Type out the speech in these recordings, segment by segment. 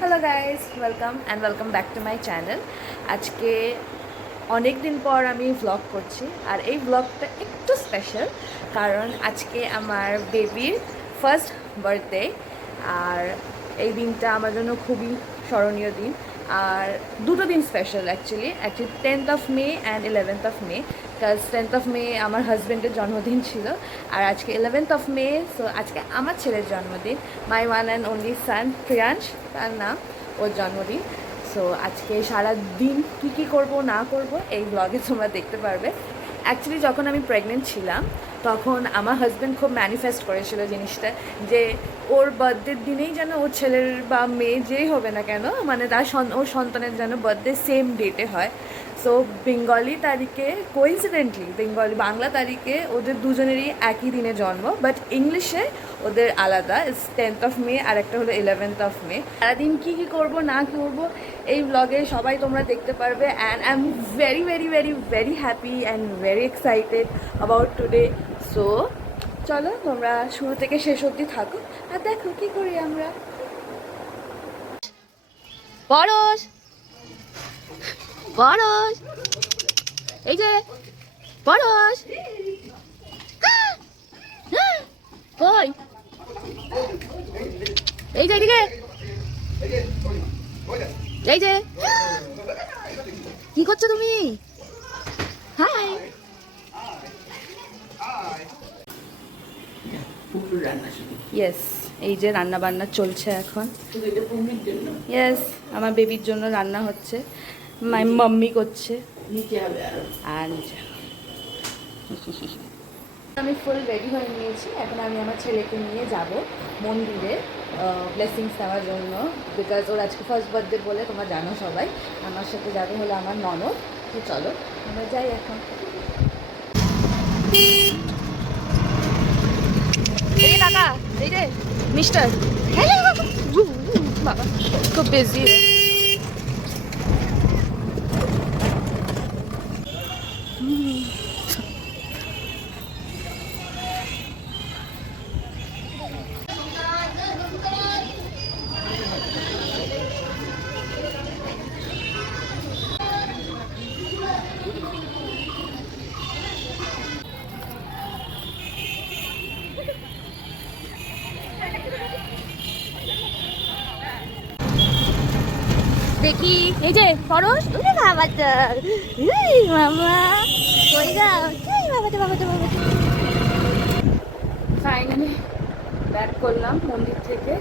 Hello guys, welcome back to my channel. আজকে অনেক দিন পর আমি ভ্লগ করছি, আর এই ভ্লগটা একটু স্পেশাল কারণ আজকে আমার বেবির ফার্স্ট বার্থডে। আর এই দিনটা আমার জন্য খুবই স্মরণীয় দিন। আর দুটো দিন special actually 10th of May and 11th of May. কাজ 10th অফ মে আমার হাজব্যান্ডের জন্মদিন ছিল, আর আজকে 11th অফ মে। সো আজকে আমার ছেলের জন্মদিন, মাই ওয়ান অ্যান্ড অনলি সান প্রিয়াংশ, তার নাম, ওর জন্মদিন। সো আজকে সারা দিন কী করব না করব এই ব্লগে তোমরা দেখতে পারবে। অ্যাকচুয়ালি যখন আমি প্রেগনেন্ট ছিলাম তখন আমার হাজব্যান্ড খুব ম্যানিফেস্ট করেছিল জিনিসটা, যে ওর বার্থডের দিনেই যেন ওর ছেলের বা মেয়ে যেই হবে না কেন, মানে তার ওর সন্তানের যেন বার্থডে সেম ডেটে হয়। সো বেঙ্গলি তারিখে, কোইন্সিডেন্টলি বাংলা তারিখে ওদের দুজনেরই একই দিনে জন্ম, বাট ইংলিশে ওদের আলাদা। 10th অফ মে আর একটা হলো 11th অফ মে। সারাদিন কী করবো না করবো এই ব্লগে সবাই তোমরা দেখতে পারবে। And I am very very very very happy and very excited about today. So চলো তোমরা শুরু থেকে শেষ অবধি থাকো আর দেখো কী করি আমরা। বরস বরস, এই যে বরস, কই, এই যে এদিকে, এই যে কি করছো তুমি? হাই। ইয়েস, এই যে রান্না বান্না চলছে এখন। ইয়েস, আমার বেবির জন্য রান্না হচ্ছে, মাই মাম্মি করছে। আর নিচে আমি ফুল রেডি হয়ে নিয়েছি। এখন আমি আমার ছেলেকে নিয়ে যাব মন্দিরে ব্লেসিংস নেওয়ার জন্য, বিকজ ওর আজকে ফার্স্ট বার্থডে বলে তোমরা জানো সবাই। আমার সাথে যাবে হলো আমার ননদ। তো চলো আমরা যাই এখন। এই যে কাকা, এই যে মিস্টার, বাবা খুব বিজি। দেখি এই যে পরশ, ওরে বাবাটা, এই মামা কই যাও, এই বাবাটা বাবাটা বাবাটা। ফাইনালি ব্যাক করলাম মন্দির থেকে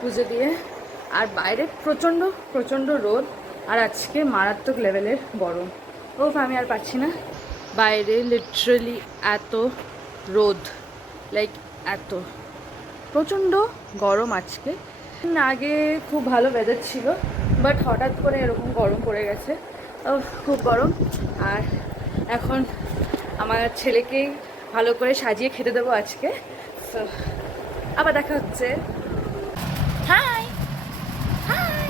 পুজো দিয়ে। আর বাইরে প্রচণ্ড প্রচণ্ড রোদ, আর আজকে মারাত্মক লেভেলের গরম। ও আমি আর পাচ্ছি না, বাইরে লিটারালি এত রোদ, লাইক এত প্রচণ্ড গরম আজকে। আগে খুব ভালো ওয়েদার ছিল, বাট হঠাৎ করে এরকম গরম পড়ে গেছে, খুব গরম। আর এখন আমার ছেলেকে ভালো করে সাজিয়ে খেতে দেবো আজকে। সো আবার দেখা হচ্ছে। হাই হাই,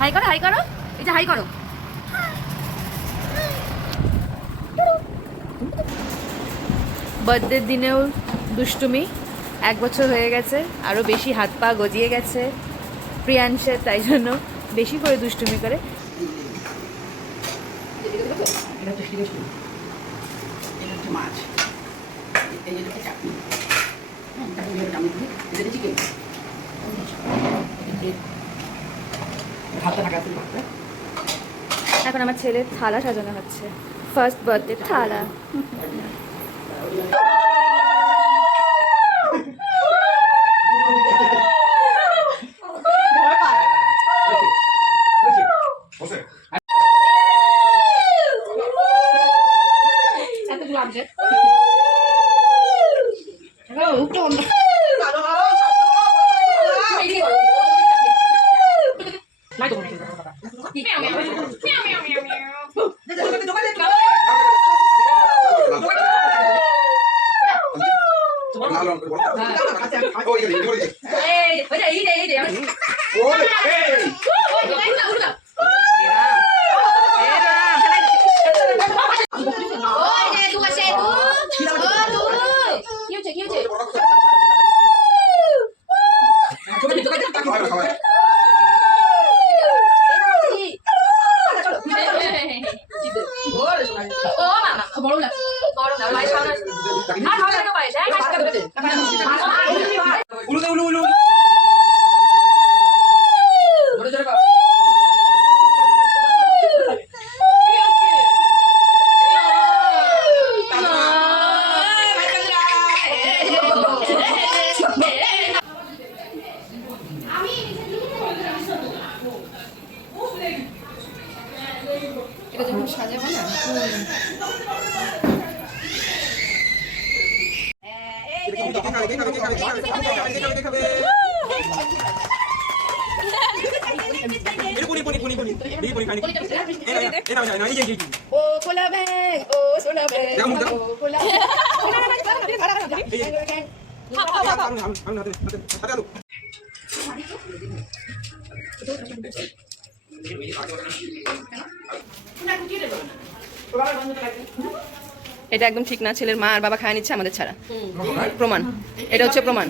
হাই করো হাই করো, এই যে হাই করো। বার্থডের দিনেও দুষ্টুমি, 1 বছর হয়ে গেছে, আরও বেশি হাত পা গজিয়ে গেছে প্রিয়াংশের, তাই জন্য বেশি করে দুষ্টুমি করে। এখন আমার ছেলের থালা সাজানো হচ্ছে, ফার্স্ট বার্থডে থালা। সাজাবো না। ও কোলা ব্যাং, ও সোনা ব্যাং, ও কোলা এটা একদম ঠিক না, ছেলের মা আর বাবা খায় নিচ্ছে আমাদের ছাড়া। প্রমাণ, এটা হচ্ছে প্রমাণ।